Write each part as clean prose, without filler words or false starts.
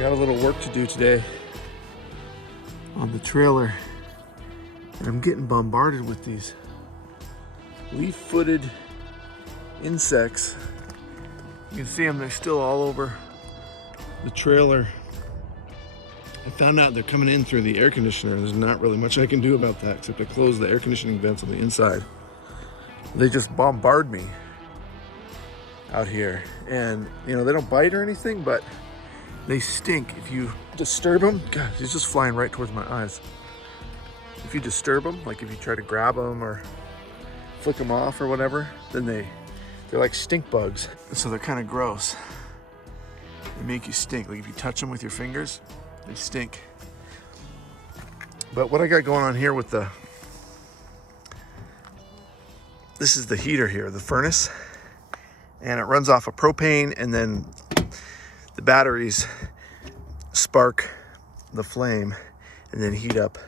got a little work to do today on the trailer, and I'm getting bombarded with these leaf-footed insects. You can see them, they're still all over the trailer. I found out they're coming in through the air conditioner. There's not really much I can do about that except to close the air conditioning vents on the inside. They just bombard me out here, and you know, they don't bite or anything, but they stink. If you disturb them, God, he's just flying right towards my eyes. If you disturb them, like if you try to grab them or flick them off or whatever, then they're like stink bugs. So they're kind of gross. They make you stink. Like if you touch them with your fingers, they stink. But what I got going on here with this is the heater here, the furnace, and it runs off of propane, and then the batteries spark the flame and then heat up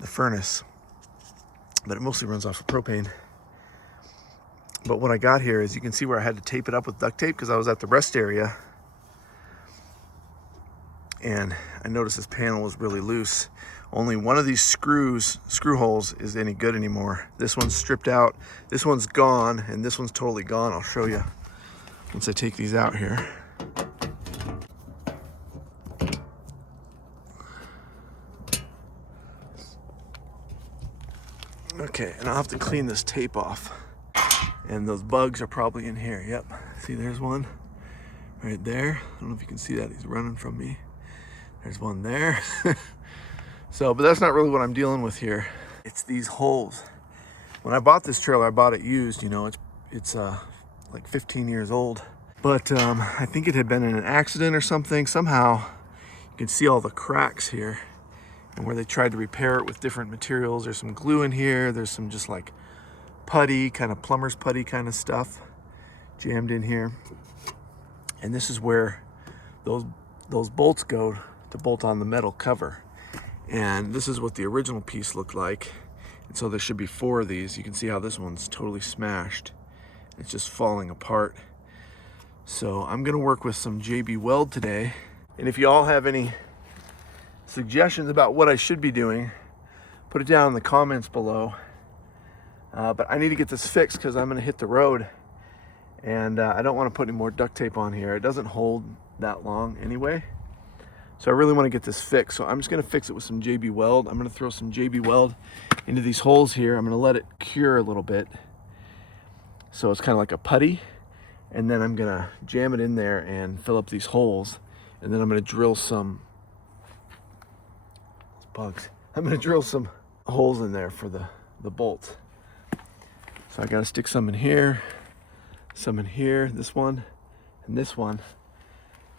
the furnace. But it mostly runs off of propane. But what I got here is, you can see where I had to tape it up with duct tape because I was at the rest area, and I noticed this panel was really loose. Only one of these screw holes is any good anymore. This one's stripped out, this one's gone, and this one's totally gone. I'll show you once I take these out here. Okay, and I'll have to clean this tape off. And those bugs are probably in here. Yep, see, there's one right there. I don't know if you can see that, he's running from me. There's one there. So, but that's not really what I'm dealing with here. It's these holes. When I bought this trailer, I bought it used, you know, it's like 15 years old. But I think it had been in an accident or something. Somehow, you can see all the cracks here, and where they tried to repair it with different materials. There's some glue in here. There's some just like putty, kind of plumber's putty kind of stuff jammed in here. And this is where those bolts go to bolt on the metal cover. And this is what the original piece looked like. And so there should be 4 of these. You can see how this one's totally smashed. It's just falling apart. So I'm gonna work with some JB Weld today. And if you all have any suggestions about what I should be doing, put it down in the comments below. But I need to get this fixed because I'm gonna hit the road, and I don't want to put any more duct tape on here. It doesn't hold that long anyway. So I really want to get this fixed. So I'm just gonna fix it with some JB Weld. I'm gonna throw some JB Weld into these holes here. I'm gonna let it cure a little bit, so it's kind of like a putty. And then I'm gonna jam it in there and fill up these holes. And then I'm gonna drill some bugs. I'm gonna drill some holes in there for the bolts. So I gotta stick some in here, this one, and this one.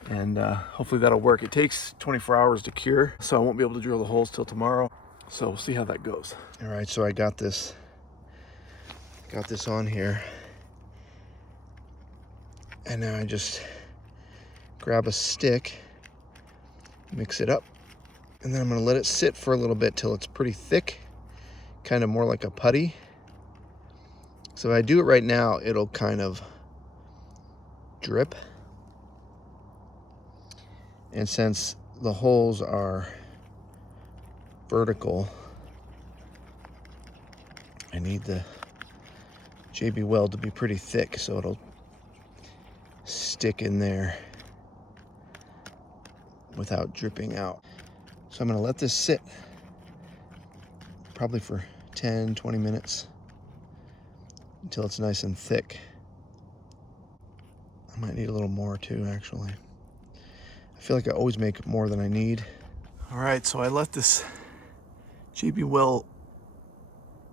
And hopefully that'll work. It takes 24 hours to cure, so I won't be able to drill the holes till tomorrow. So we'll see how that goes. All right, so I got this on here. And now I just grab a stick, mix it up, and then I'm gonna let it sit for a little bit till it's pretty thick, kind of more like a putty. So if I do it right now, it'll kind of drip. And since the holes are vertical, I need the JB Weld to be pretty thick so it'll stick in there without dripping out. So I'm gonna let this sit probably for 10-20 minutes until it's nice and thick. I might need a little more too, actually. I feel like I always make more than I need. All right, so I let this JB Weld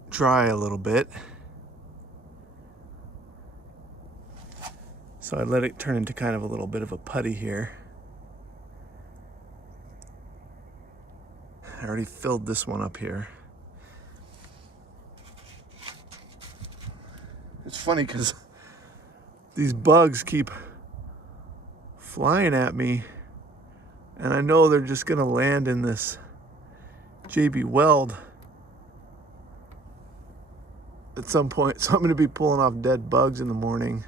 dry a little bit. So I let it turn into kind of a little bit of a putty here. I already filled this one up here. It's funny because these bugs keep flying at me, and I know they're just gonna land in this JB Weld at some point. So I'm gonna be pulling off dead bugs in the morning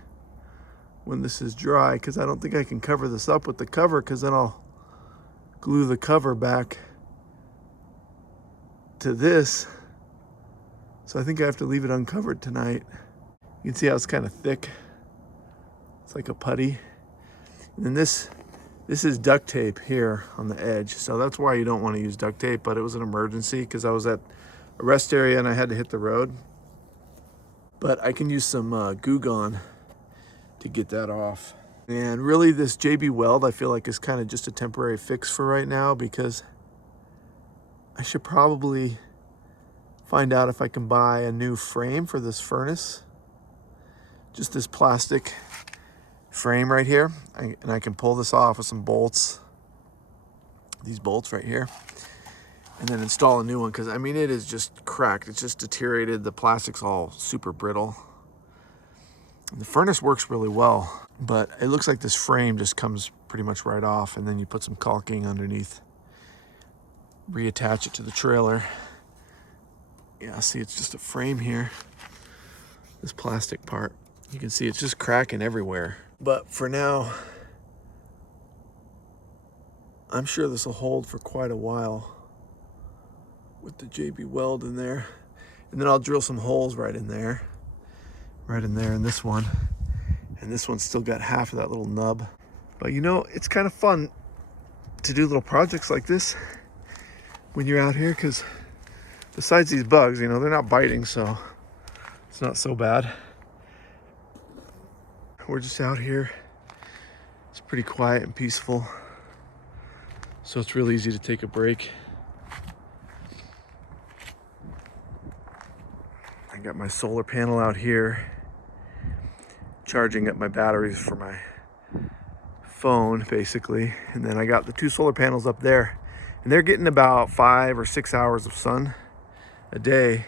when this is dry, because I don't think I can cover this up with the cover, because then I'll glue the cover back to this. So I think I have to leave it uncovered tonight. You can see how it's kind of thick. It's like a putty. And then this is duct tape here on the edge. So that's why you don't want to use duct tape, but it was an emergency because I was at a rest area and I had to hit the road. But I can use some Goo Gone to get that off. And really this JB Weld I feel like is kind of just a temporary fix for right now, because I should probably find out if I can buy a new frame for this furnace. Just this plastic frame right here. And I can pull this off with some bolts. These bolts right here. And then install a new one, because I mean it is just cracked. It's just deteriorated. The plastic's all super brittle. And the furnace works really well, but it looks like this frame just comes pretty much right off, and then you put some caulking underneath, reattach it to the trailer. Yeah, see, it's just a frame here. This plastic part, you can see it's just cracking everywhere. But for now, I'm sure this will hold for quite a while with the JB Weld in there. And then I'll drill some holes right in there in this one. And this one's still got half of that little nub. But you know, it's kind of fun to do little projects like this when you're out here, because besides these bugs, you know, they're not biting, so it's not so bad. We're just out here. It's pretty quiet and peaceful, so it's really easy to take a break. I got my solar panel out here, charging up my batteries for my phone basically, and then I got the two solar panels up there, and they're getting about 5 or 6 hours of sun a day,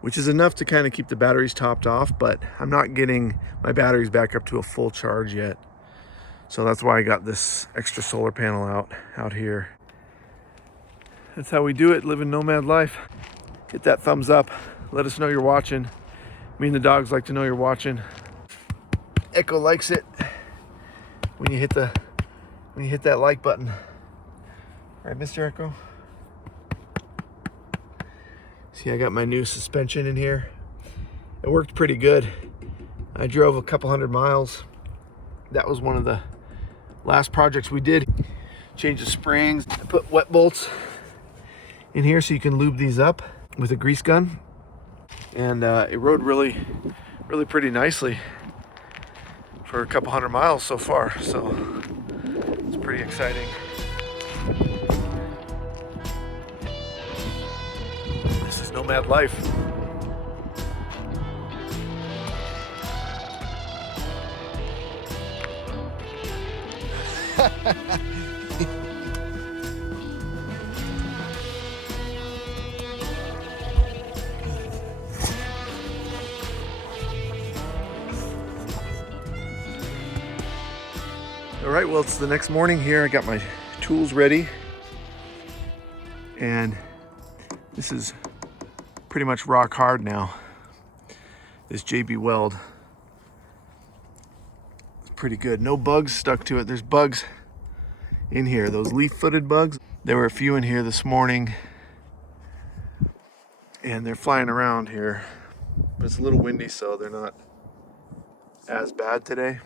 which is enough to kind of keep the batteries topped off, but I'm not getting my batteries back up to a full charge yet. So that's why I got this extra solar panel out here. That's how we do it, living nomad life. Hit that thumbs up. Let us know you're watching. Me and the dogs like to know you're watching. Echo likes it when you hit that like button. Right, Mr. Echo? See, I got my new suspension in here. It worked pretty good. I drove a couple 100 miles. That was one of the last projects we did. Change the springs. I put wet bolts in here so you can lube these up with a grease gun. And it rode really pretty nicely for a couple 100 miles so far. So it's pretty exciting. This is nomad life. All right, well, it's the next morning here. I got my tools ready, and this is pretty much rock hard now. This JB Weld is pretty good. No bugs stuck to it. There's bugs in here, those leaf-footed bugs. There were a few in here this morning, and they're flying around here, but it's a little windy, so they're not as bad today.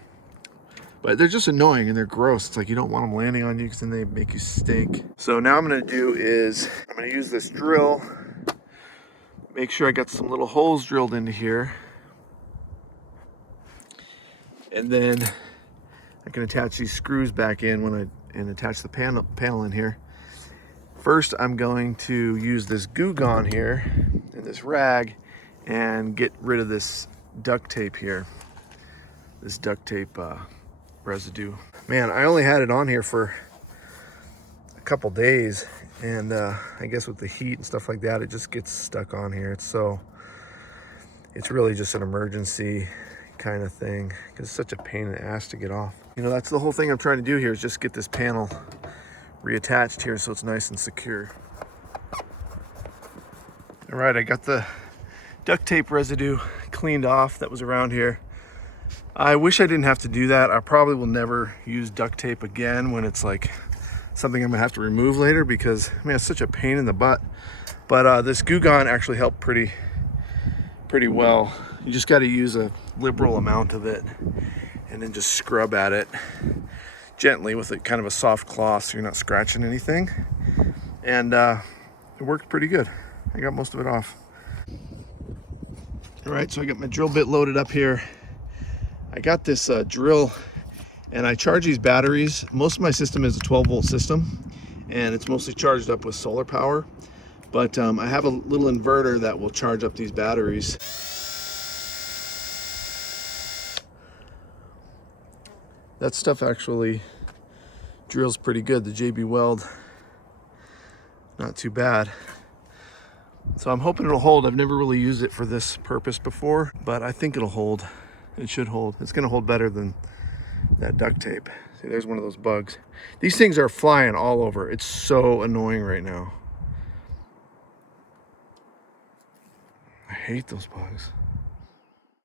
But they're just annoying and they're gross. It's like you don't want them landing on you because then they make you stink. So now I'm gonna do is, I'm gonna use this drill, make sure I got some little holes drilled into here. And then I can attach these screws back in and attach the panel in here. First, I'm going to use this Goo Gone here and this rag and get rid of this duct tape here. This duct tape residue. Man, I only had it on here for a couple days, and I guess with the heat and stuff like that, it just gets stuck on here. It's really just an emergency kind of thing, because it's such a pain in the ass to get off. You know, that's the whole thing I'm trying to do here, is just get this panel reattached here so it's nice and secure. All right, I got the duct tape residue cleaned off that was around here. I wish I didn't have to do that. I probably will never use duct tape again when it's like something I'm gonna have to remove later, because I mean, it's such a pain in the butt. But this Goo Gone actually helped pretty well. You just got to use a liberal amount of it and then just scrub at it gently with kind of a soft cloth so you're not scratching anything. And it worked pretty good. I got most of it off. All right, so I got my drill bit loaded up here. I got this drill, and I charge these batteries. Most of my system is a 12-volt system, and it's mostly charged up with solar power. But I have a little inverter that will charge up these batteries. That stuff actually drills pretty good. The JB Weld, not too bad. So I'm hoping it'll hold. I've never really used it for this purpose before, but I think it'll hold. It should hold. It's gonna hold better than that duct tape. See, there's one of those bugs. These things are flying all over. It's so annoying right now. I hate those bugs.